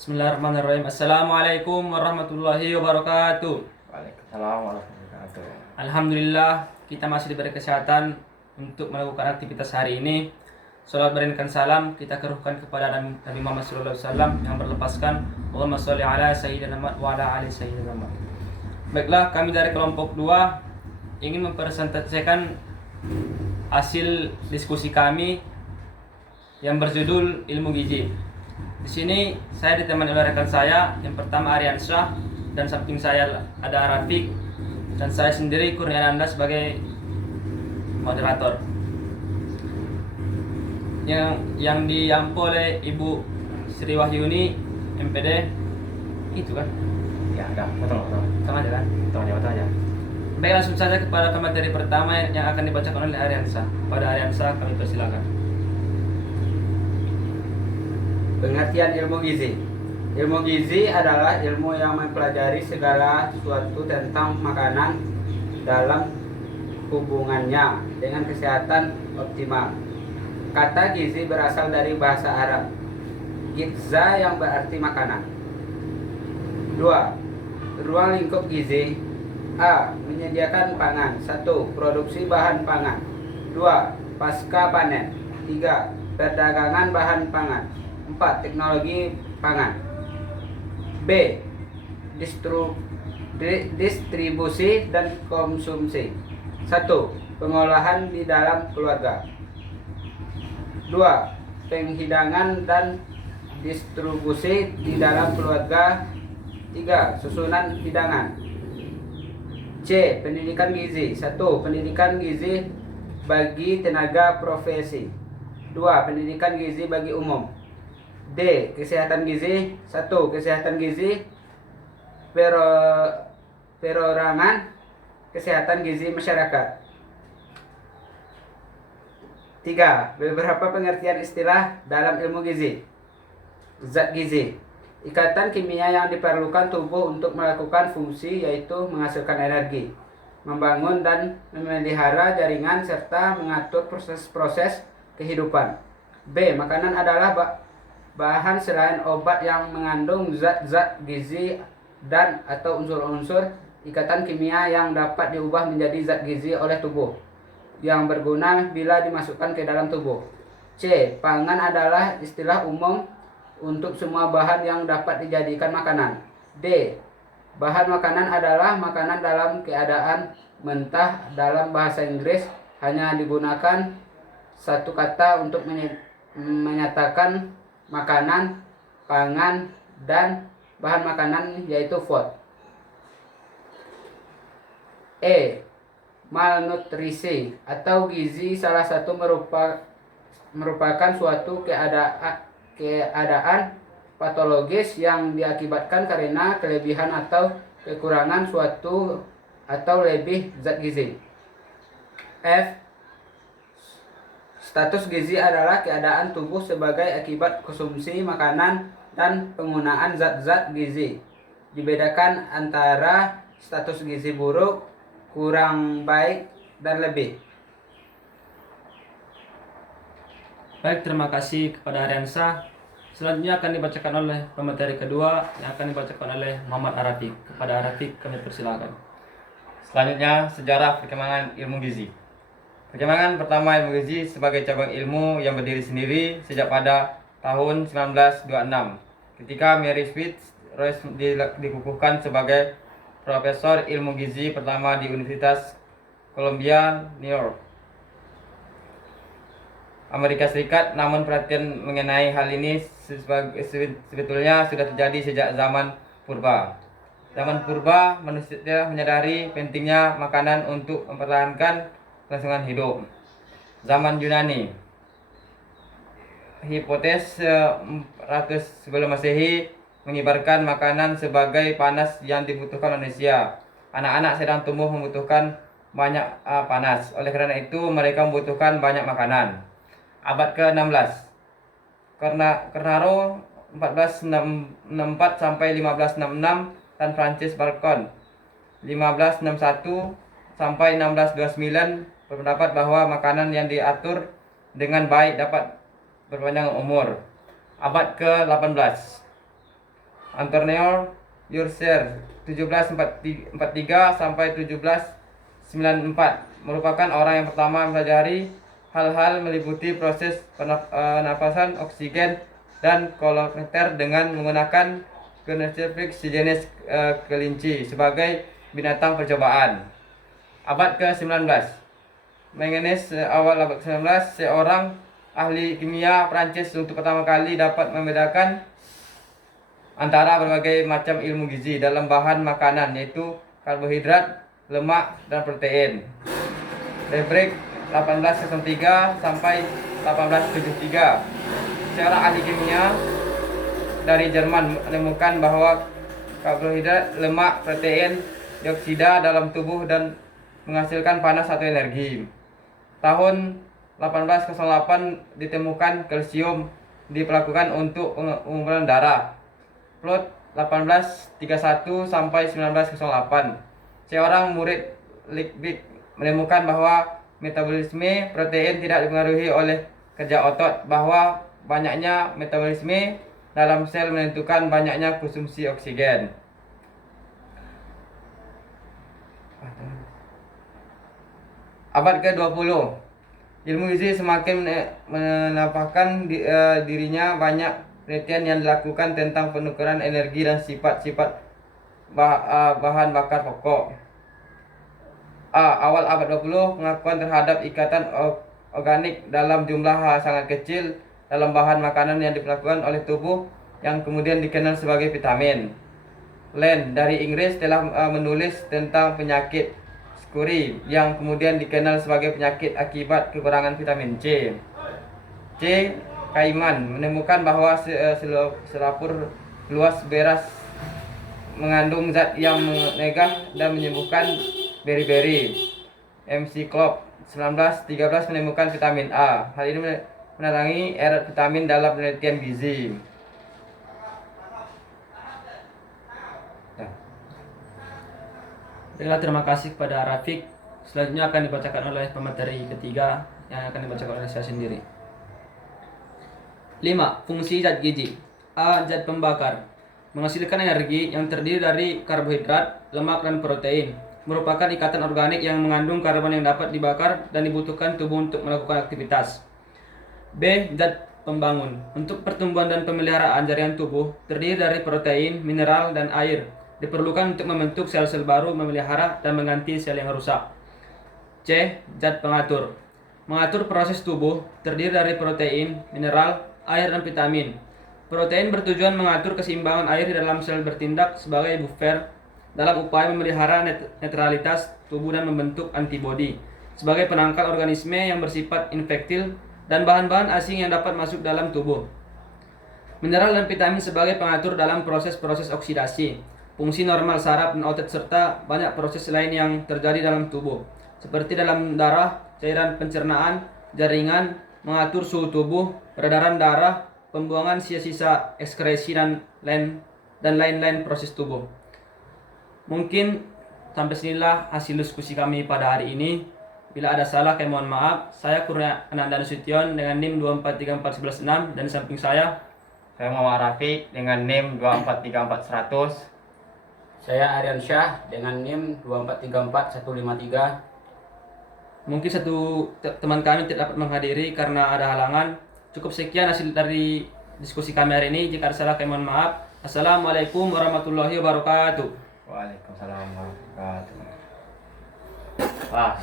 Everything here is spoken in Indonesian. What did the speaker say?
Bismillahirrahmanirrahim. Assalamualaikum warahmatullahi wabarakatuh. Waalaikumsalam warahmatullahi wabarakatuh. Alhamdulillah kita masih diberi kesehatan untuk melakukan aktivitas hari ini. Salawat berikan salam kita keruhkan kepada Nabi Muhammad SAW yang berlepaskan Allahumma sholli ala sayyidina Muhammad wa ala ali sayyidina Muhammad. Baiklah, kami dari kelompok 2 ingin mempresentasikan hasil diskusi kami yang berjudul ilmu gizi. Di sini saya ditemani oleh rekan saya, yang pertama Aryansyah, dan samping saya ada Rafiq, dan saya sendiri Kurniananda sebagai moderator. Yang diampu oleh Ibu Sri Wahyuni MPD, itu kan? Ya, udah, potong. Sama aja kan? Potong aja. Baik, langsung saja kepada pemateri pertama yang akan dibacakan oleh Aryansyah. Pada Aryansyah kami persilakan. Pengertian ilmu gizi. Ilmu gizi adalah ilmu yang mempelajari segala sesuatu tentang makanan dalam hubungannya dengan kesehatan optimal. Kata gizi berasal dari bahasa Arab gizza yang berarti makanan. 2. Ruang lingkup gizi. A. Menyediakan pangan. 1. Produksi bahan pangan. 2. Pasca panen. 3. Perdagangan bahan pangan. 4. Teknologi pangan. B. Distribusi dan konsumsi. 1. Pengolahan di dalam keluarga. 2. Penghidangan dan distribusi di dalam keluarga. 3. Susunan hidangan. C. Pendidikan gizi. 1. Pendidikan gizi bagi tenaga profesi. 2. Pendidikan gizi bagi umum. D. Kesehatan gizi. 1. Kesehatan gizi perorangan, kesehatan gizi masyarakat. 3. Beberapa pengertian istilah dalam ilmu gizi. Zat gizi, ikatan kimia yang diperlukan tubuh untuk melakukan fungsi, yaitu menghasilkan energi, membangun dan memelihara jaringan, serta mengatur proses-proses kehidupan. B. Makanan adalah bahan selain obat yang mengandung zat-zat gizi dan atau unsur-unsur ikatan kimia yang dapat diubah menjadi zat gizi oleh tubuh, yang berguna bila dimasukkan ke dalam tubuh. C. Pangan adalah istilah umum untuk semua bahan yang dapat dijadikan makanan. D. Bahan makanan adalah makanan dalam keadaan mentah. Dalam bahasa Inggris hanya digunakan satu kata untuk menyatakan makanan, pangan, dan bahan makanan, yaitu food. E. Malnutrisi atau gizi salah satu merupakan suatu keadaan patologis yang diakibatkan karena kelebihan atau kekurangan suatu atau lebih zat gizi. F. Status gizi adalah keadaan tubuh sebagai akibat konsumsi makanan dan penggunaan zat-zat gizi. Dibedakan antara status gizi buruk, kurang baik, dan lebih. Baik, terima kasih kepada Aryansyah. Selanjutnya akan dibacakan oleh pemateri kedua yang akan dibacakan oleh Muhammad Arafiq. Kepada Arafiq kami persilakan. Selanjutnya, sejarah perkembangan ilmu gizi. Perkembangan pertama ilmu gizi sebagai cabang ilmu yang berdiri sendiri sejak pada tahun 1926 ketika Mary Spitz Royce dikukuhkan sebagai profesor ilmu gizi pertama di Universitas Columbia, New York, Amerika Serikat. Namun perhatian mengenai hal ini sebetulnya sudah terjadi sejak zaman purba. Zaman purba, manusia menyadari pentingnya makanan untuk mempertahankan kelangsungan hidup. Zaman Yunani, hipotes 400 sebelum Masehi mengibarkan makanan sebagai panas yang dibutuhkan manusia. Anak-anak sedang tumbuh membutuhkan banyak panas. Oleh karena itu mereka membutuhkan banyak makanan. Abad ke-16, Cornaro 1464 sampai 1566 dan Francis Bacon 1561 sampai 1629 berpendapat bahwa makanan yang diatur dengan baik dapat berpanjang umur. Abad ke-18, Antonio Yurser 1743 sampai 1794 merupakan orang yang pertama mempelajari hal-hal meliputi proses penapasan oksigen dan kolometer dengan menggunakan Chronocephalus sejenis kelinci sebagai binatang percobaan. Abad ke-19. Mengenai awal abad ke-19, seorang ahli kimia Prancis untuk pertama kali dapat membedakan antara berbagai macam ilmu gizi dalam bahan makanan, yaitu karbohidrat, lemak, dan protein. Lebrecht 1803 sampai 1873. Seorang ahli kimia dari Jerman menemukan bahwa karbohidrat, lemak, protein dioksida dalam tubuh dan menghasilkan panas atau energi. Tahun 1808 ditemukan kalsium diperlakukan untuk pengumpulan darah. Plot 1831 sampai 1908. Seorang murid Liebig menemukan bahwa metabolisme protein tidak dipengaruhi oleh kerja otot, bahwa banyaknya metabolisme dalam sel menentukan banyaknya konsumsi oksigen. Abad ke-20. Ilmu gizi semakin menampakkan dirinya. Banyak penelitian yang dilakukan tentang penukaran energi dan sifat-sifat bahan bakar pokok. Awal abad 20, pengakuan terhadap ikatan organik dalam jumlah sangat kecil dalam bahan makanan yang dilakukan oleh tubuh yang kemudian dikenal sebagai vitamin. Len dari Inggris telah menulis tentang penyakit Scurry yang kemudian dikenal sebagai penyakit akibat kekurangan vitamin C. Kaiman menemukan bahwa selapur luas beras mengandung zat yang menegah dan menyembuhkan beri-beri. MC Klopp 1913 menemukan vitamin A. Hal ini menerangi era vitamin dalam penelitian gizi. Baiklah, terima kasih kepada Rafiq. Selanjutnya akan dibacakan oleh pemateri ketiga yang akan dibacakan oleh saya sendiri. 5. Fungsi zat gizi. A. Zat pembakar. Menghasilkan energi yang terdiri dari karbohidrat, lemak, dan protein. Merupakan ikatan organik yang mengandung karbon yang dapat dibakar dan dibutuhkan tubuh untuk melakukan aktivitas. B. Zat pembangun. Untuk pertumbuhan dan pemeliharaan jaringan tubuh, terdiri dari protein, mineral, dan air. Diperlukan untuk membentuk sel-sel baru, memelihara, dan mengganti sel yang rusak. C. Zat pengatur. Mengatur proses tubuh, terdiri dari protein, mineral, air, dan vitamin. Protein bertujuan mengatur keseimbangan air di dalam sel, bertindak sebagai buffer dalam upaya memelihara netralitas tubuh dan membentuk antibodi sebagai penangkal organisme yang bersifat infektil dan bahan-bahan asing yang dapat masuk dalam tubuh. Mineral dan vitamin sebagai pengatur dalam proses-proses oksidasi, fungsi normal saraf dan otot, serta banyak proses lain yang terjadi dalam tubuh, seperti dalam darah, cairan pencernaan, jaringan, mengatur suhu tubuh, peredaran darah, pembuangan sisa-sisa ekskresi, dan lain-lain proses tubuh. Mungkin sampai sinilah hasil diskusi kami pada hari ini. Bila ada salah, kami mohon maaf. Saya Kurnia Ananda Nasution dengan NIM 2434116, dan di samping saya Muhammad Rafiq dengan NIM 2434100. Saya Aryan Syah dengan NIM 2434153. mungkin satu teman kami tidak dapat menghadiri karena ada halangan. Cukup sekian hasil dari diskusi kami hari ini. Jika ada salah, kami mohon maaf. Assalamualaikum warahmatullahi wabarakatuh. Waalaikumsalam warahmatullahi wabarakatuh. Wah,